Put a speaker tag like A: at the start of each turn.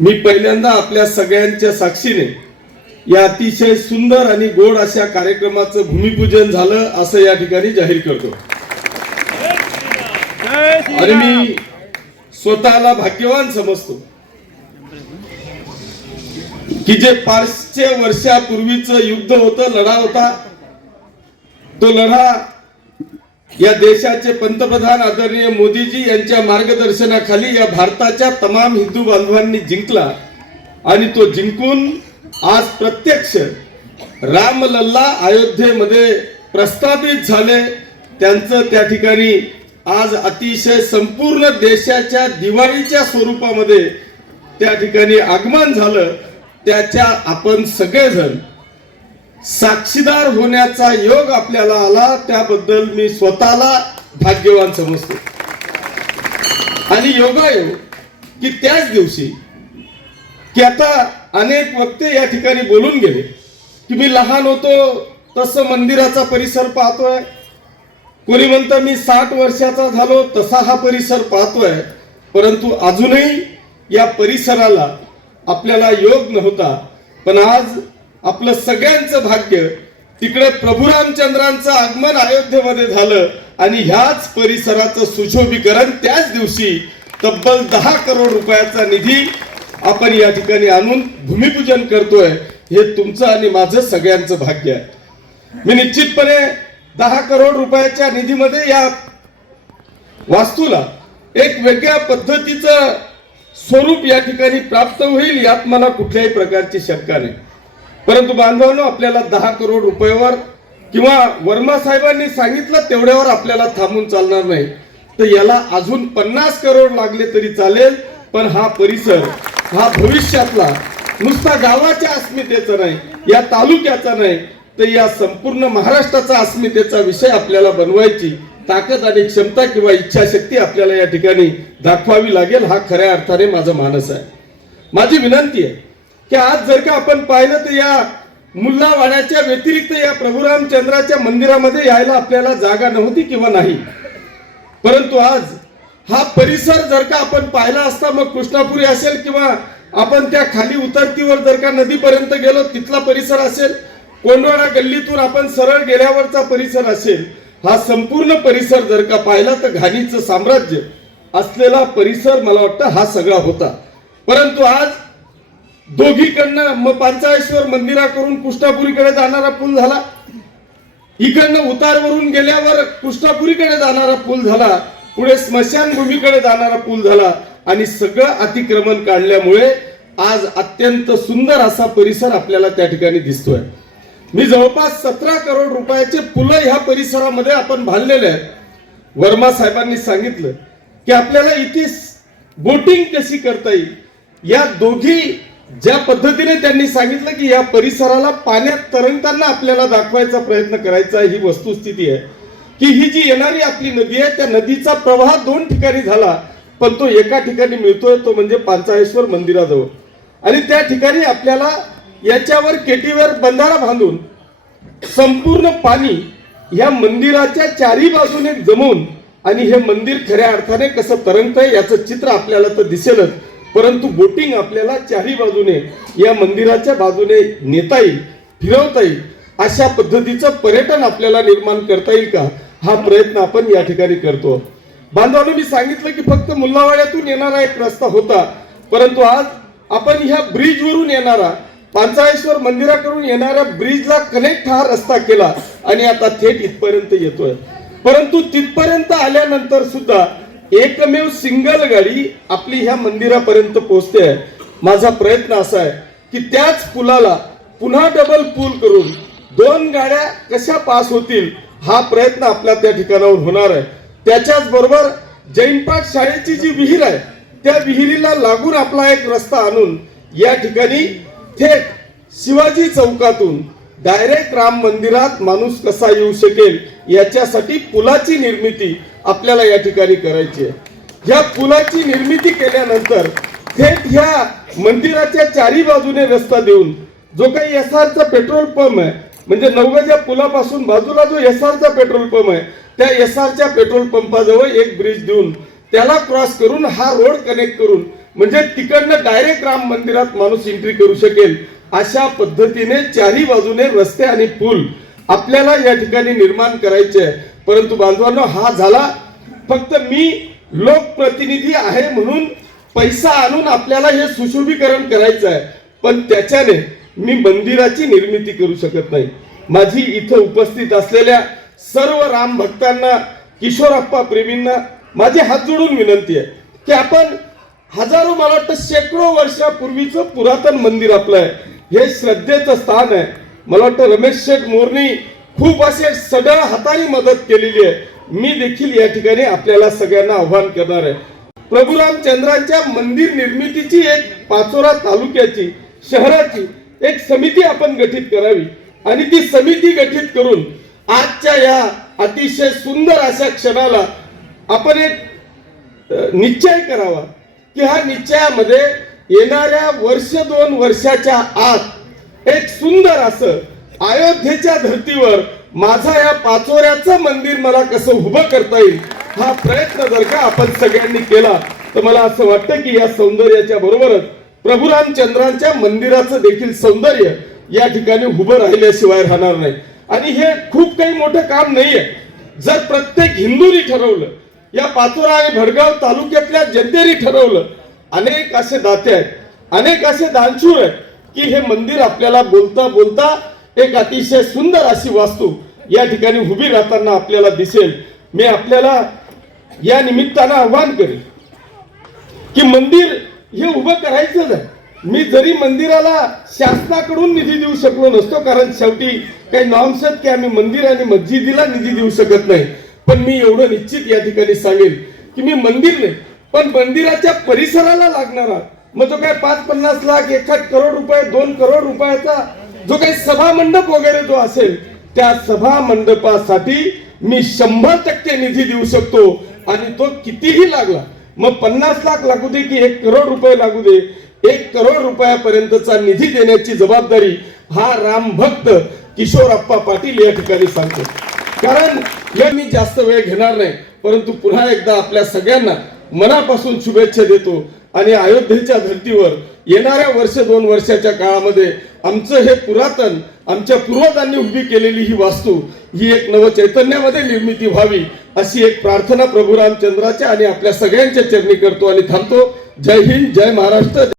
A: मी पहिल्यांदा आपल्या सगळ्यांच्या साक्षीने या अतिशय सुंदर आणि गोड अशा कार्यक्रमाचं भूमिपूजन झालं असं या ठिकाणी जाहीर करतो. आणि मी स्वतःला भाग्यवान समजतो की जे पाचशे वर्षापूर्वीच युद्ध होतं लढा होता तो लढा या देशाचे पंतप्रधान आदरणीय मोदीजी यांच्या मार्गदर्शनाखाली या भारताच्या तमाम हिंदू बांधवांनी जिंकला. आणि तो जिंकून आज प्रत्यक्ष रामलल्ला अयोध्येमध्ये प्रस्थापित झाले. त्यांचं त्या ठिकाणी आज अतिशय संपूर्ण देशाच्या दिवाळीच्या स्वरूपामध्ये त्या ठिकाणी आगमन झालं. त्याच्या आपण सगळेजण साक्षीदार होण्याचा योग आपल्याला आला त्याबद्दल मी स्वतःला भाग्यवान समजतो. आणि योगायोग की त्याच दिवशी की आता अनेक वक्ते या ठिकाणी बोलून गेले की मी लहान होतो तसं मंदिराचा परिसर पाहतोय. कोणी म्हणतं मी साठ वर्षाचा झालो तसा हा परिसर पाहतोय. परंतु अजूनही या परिसराला आपल्याला योग नव्हता. पण आज आपलं सगळ्यांचं भाग्य तिकडे प्रभू रामचंद्रांचं आगमन अयोध्येमध्ये झालं आणि ह्याच परिसराचं सुशोभीकरण त्याच दिवशी तब्बल दहा करोड रुपयाचा निधी आपण या ठिकाणी आणून भूमिपूजन करतोय हे तुमचं आणि माझं सगळ्यांचं भाग्य आहे. मी निश्चितपणे दहा करोड रुपयाच्या निधीमध्ये या वास्तूला एक वेगळ्या पद्धतीचं स्वरूप या ठिकाणी प्राप्त होईल यात मला कुठल्याही प्रकारची शंका नाही. परंतु बांधवांनो आपल्याला दहा करोड रुपयावर किंवा वर्मा साहेबांनी सांगितलं तेवढ्यावर आपल्याला थांबून चालणार नाही. तर याला अजून पन्नास करोड लागले तरी चालेल पण हा परिसर हा भविष्यातला नुसता गावाच्या अस्मितेचा नाही या तालुक्याचा नाही तर या संपूर्ण महाराष्ट्राचा अस्मितेचा विषय आपल्याला बनवायची ताकद आणि क्षमता किंवा इच्छाशक्ती आपल्याला या ठिकाणी दाखवावी लागेल हा खऱ्या अर्थाने माझा मानस आहे. माझी विनंती आहे की आज जर का आपण पाहिलं तर या मुल्लावाड्याच्या व्यतिरिक्त या प्रभुरामचंद्राच्या मंदिरामध्ये यायला आपल्याला जागा नव्हती किंवा नाही. परंतु आज हा परिसर जर का आपण पाहिला असता मग कृष्णापुरी असेल किंवा आपण त्या खाली उतरतीवर जर का नदीपर्यंत गेलो तिथला परिसर असेल कोंडवाडा गल्लीतून आपण सरळ गेल्यावरचा परिसर असेल हा संपूर्ण परिसर जर का पाहिला तर घाणीचं साम्राज्य असलेला परिसर मला वाटतं हा सगळा होता. परंतु आज दोघीकडनं मग पांचाळेश्वर मंदिराकडून कृष्णापुरीकडे जाणारा पूल झाला. इकडनं उतारवरून गेल्यावर कृष्णापुरीकडे जाणारा पूल झाला. पुढे स्मशानभूमीकडे जाणारा पूल झाला. आणि सगळं अतिक्रमण काढल्यामुळे आज अत्यंत सुंदर असा परिसर आपल्याला त्या ठिकाणी दिसतोय. मी जवळपास सतरा करोड रुपयाचे पुलं ह्या परिसरामध्ये आपण बांधलेले आहेत. वर्मा साहेबांनी सांगितलं की आपल्याला इथे बोटिंग कशी करता येईल? या दोघी ज्या पद्धतीने त्यांनी सांगितलं की या परिसराला पाण्यात तरंगताना आपल्याला दाखवायचा प्रयत्न करायचा ही वस्तुस्थिती आहे की ही जी येणारी आपली नदी आहे त्या नदीचा प्रवाह दोन ठिकाणी झाला पण तो एका ठिकाणी मिळतोय तो म्हणजे पांचाळेश्वर मंदिराजवळ. आणि त्या ठिकाणी आपल्याला याच्यावर केटीवर बंधारा बांधून संपूर्ण पाणी या मंदिराच्या चारी बाजूने जमून आणि हे मंदिर खऱ्या अर्थाने कसं तरंगतंय याचं चित्र आपल्याला तर दिसेलच. परंतु बोटिंग आपल्याला चारी बाजूने या मंदिराच्या बाजूने नेता येईल फिरवता येईल. अशा पद्धतीचं पर्यटन आपल्याला निर्माण करता येईल का? हा प्रयत्न आपण या ठिकाणी करतो. बांधवांनो मी सांगितलं की फक्त मुल्लावाड्यातून येणारा एक रस्ता होता. परंतु आज आपण ह्या ब्रिजवरून येणारा पांचाळेश्वर मंदिराकडून येणाऱ्या ब्रिजला कनेक्ट हा रस्ता केला आणि आता थेट इथपर्यंत येतोय. परंतु तिथपर्यंत आल्यानंतर सुद्धा एकमेव सिंगल गाडी आपली ह्या मंदिरापर्यंत पोहोचते आहे. माझा प्रयत्न असा आहे की त्याच पुलाला पुन्हा डबल पूल करून दोन गाड्या कशा पास होतील हा प्रयत्न आपल्या त्या ठिकाणावर होणार आहे. त्याच्याच बरोबर जैनपाट शाळेची जी विहीर आहे त्या विहिरीला लागून आपला एक रस्ता आणून या ठिकाणी थेट शिवाजी चौकातून डायरेक्ट राम मंदिरात माणूस कसा येऊ शकेल याच्यासाठी पुलाची निर्मिती आपल्याला या ठिकाणी करायची आहे. या पुलाची निर्मिती केल्यानंतर थेट ह्या मंदिराच्या चारी बाजूने रस्ता देऊन जो काही एस आरचा पेट्रोल पंप आहे म्हणजे नवगाच्या पुलापासून बाजूला जो एस आरचा पेट्रोल पंप आहे त्या एस आरच्या पेट्रोल पंपाजवळ एक ब्रिज देऊन त्याला क्रॉस करून हा रोड कनेक्ट करून म्हणजे तिकडनं डायरेक्ट राम मंदिरात माणूस एंट्री करू शकेल अशा पद्धतीने चारी बाजूने रस्ते आणि पूल आपल्याला या ठिकाणी निर्माण करायचे आहे. परंतु बांधवांनो हा झाला. फक्त मी लोकप्रतिनिधी आहे म्हणून पैसा आणून आपल्याला हे सुशोभीकरण करायचं आहे पण त्याच्याने मी मंदिराची निर्मिती करू शकत नाही. माझी इथं उपस्थित असलेल्या सर्व राम भक्तांना किशोरप्पा प्रेमींना माझे हात जोडून विनंती आहे की आपण हजारो मला वाटतं शेकडो वर्षापूर्वीचं पुरातन मंदिर आपलं आहे. हे श्रद्धेचं स्थान आहे. मला वाटतं रमेश शेठ मोरणी खूप असे सगळ्या हाताने मदत केलेली आहे. मी देखील या ठिकाणी आपल्याला सगळ्यांना आव्हान करणार आहे. प्रभू रामचंद्रांच्या मंदिर निर्मितीची एक पाचोरा तालुक्याची शहराची एक समिती आपण गठीत करावी. आणि ती समिती गठीत करून आजच्या या अतिशय सुंदर अशा क्षणाला आपण एक निश्चय करावा. की हा निश्चयामध्ये येणाऱ्या वर्ष दोन वर्षाच्या आत एक सुंदर असं अयोध्येच्या धर्तीवर माझा या पाचोऱ्याचं मंदिर मला कसं उभं करता येईल हा प्रयत्न जर का आपण सगळ्यांनी केला तर मला असं वाटतं की या सौंदर्याच्या बरोबरच प्रभू रामचंद्रांच्या मंदिराचं देखील सौंदर्य या ठिकाणी उभं राहिल्याशिवाय राहणार नाही. आणि हे खूप काही मोठं काम नाहीये. जर प्रत्येक हिंदूनी ठरवलं या पाचोरा आणि भडगाव तालुक्यातल्या जनतेने ठरवलं अनेक असे दाते आहेत अनेक असे दानशूर आहेत की हे मंदिर आपल्याला बोलता बोलता एक अतिशय सुंदर अशी वास्तू या ठिकाणी उभी राहताना आपल्याला दिसेल. मी आपल्याला या निमित्तानं आव्हान करेल की मंदिर हे उभं करायचं आहे मी जरी मंदिराला शासनाकडून निधी देऊ शकलो नसतो कारण शेवटी काही नॉर्म्स की आम्ही मंदिर आणि मस्जिदीला निधी देऊ शकत नाही. पण मी एवढं निश्चित या ठिकाणी सांगेल की मी मंदिर नाही पण मंदिराच्या परिसराला लागणारा मग तो काय पाच पन्नास लाख एखाद करोड रुपये दोन करोड रुपयाचा जो काही सभा मंडप वगैरे जो असेल त्या सभा मंडपासाठी मी शंभर टक्के निधी देऊ शकतो आणि तो कितीही लागला मग पन्नास लाख लागू दे की एक करोड रुपये लागू दे एक करोड रुपयापर्यंतचा निधी देण्याची जबाबदारी हा राम भक्त किशोरप्पा पाटील या ठिकाणी सांगतो. कारण हे मी जास्त वेळ घेणार नाही परंतु पुन्हा एकदा आपल्या सगळ्यांना मनापासून शुभेच्छा देतो. आणि अयोध्येच्या धर्तीवर येणाऱ्या वर्ष दोन वर्षाच्या काळामध्ये आमचं हे पुरातन आमच्या पूर्वजांनी उभी केलेली ही वास्तू ही एक नव चैतन्यामध्ये निर्मिती व्हावी अशी एक प्रार्थना प्रभू रामचंद्राच्या आणि आपल्या सगळ्यांच्या चरणी करतो आणि थांबतो. जय हिंद जय महाराष्ट्र